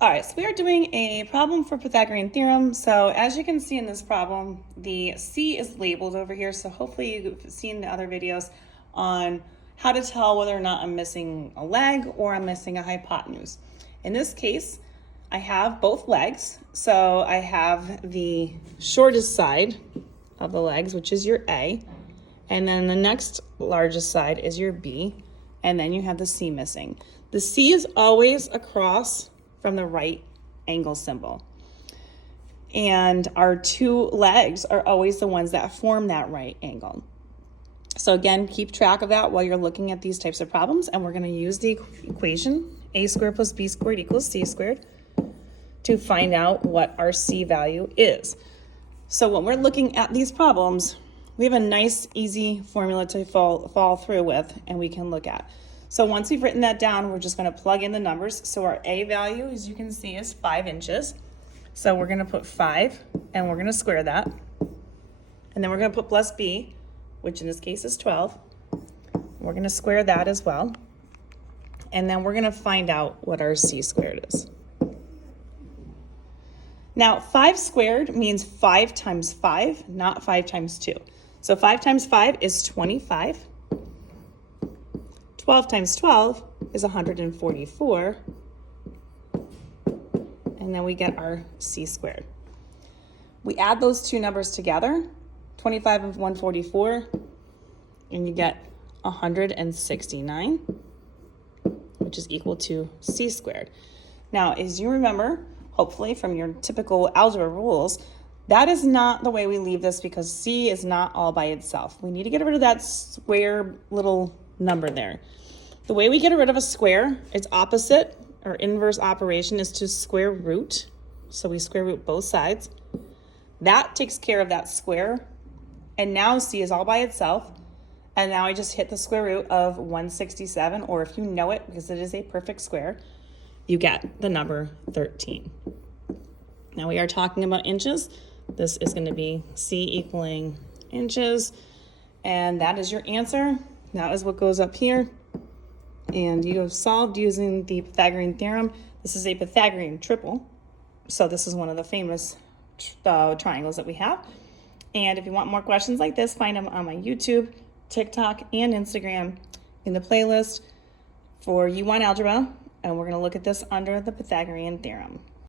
All right, so we are doing a problem for Pythagorean theorem. So as you can see in this problem, the C is labeled over here. So hopefully you've seen the other videos on how to tell whether or not I'm missing a leg or I'm missing a hypotenuse. In this case, I have both legs. So I have the shortest side of the legs, which is your A. And then the next largest side is your B. And then you have the C missing. The C is always across from the right angle symbol. And our two legs are always the ones that form that right angle. So again, keep track of that while you're looking at these types of problems. And we're going to use the equation a squared plus b squared equals c squared to find out what our C value is. So when we're looking at these problems, we have a nice, easy formula to follow through with, and we can look at. So once we've written that down, we're just going to plug in the numbers. So our A value, as you can see, is 5 inches. So we're going to put 5, and we're going to square that. And then we're going to put plus B, which in this case is 12. We're going to square that as well. And then we're going to find out what our C squared is. Now, 5 squared means 5 times 5, not 5 times 2. So 5 times 5 is 25. 12 times 12 is 144. And then we get our C squared. We add those two numbers together, 25 and 144, and you get 169, which is equal to C squared. Now, as you remember, hopefully from your typical algebra rules, that is not the way we leave this because C is not all by itself. We need to get rid of that square little number there. The way we get rid of a square, its opposite or inverse operation is to square root. So we square root both sides. That takes care of that square. And now C is all by itself. And now I just hit the square root of 167, or if you know it, because it is a perfect square, you get the number 13. Now we are talking about inches. This is going to be C equaling inches. And that is your answer. That is what goes up here. And you have solved using the Pythagorean theorem. This is a Pythagorean triple. So this is one of the famous triangles that we have. And if you want more questions like this, find them on my YouTube, TikTok, and Instagram in the playlist for YouWantAlgebra. And we're going to look at this under the Pythagorean theorem.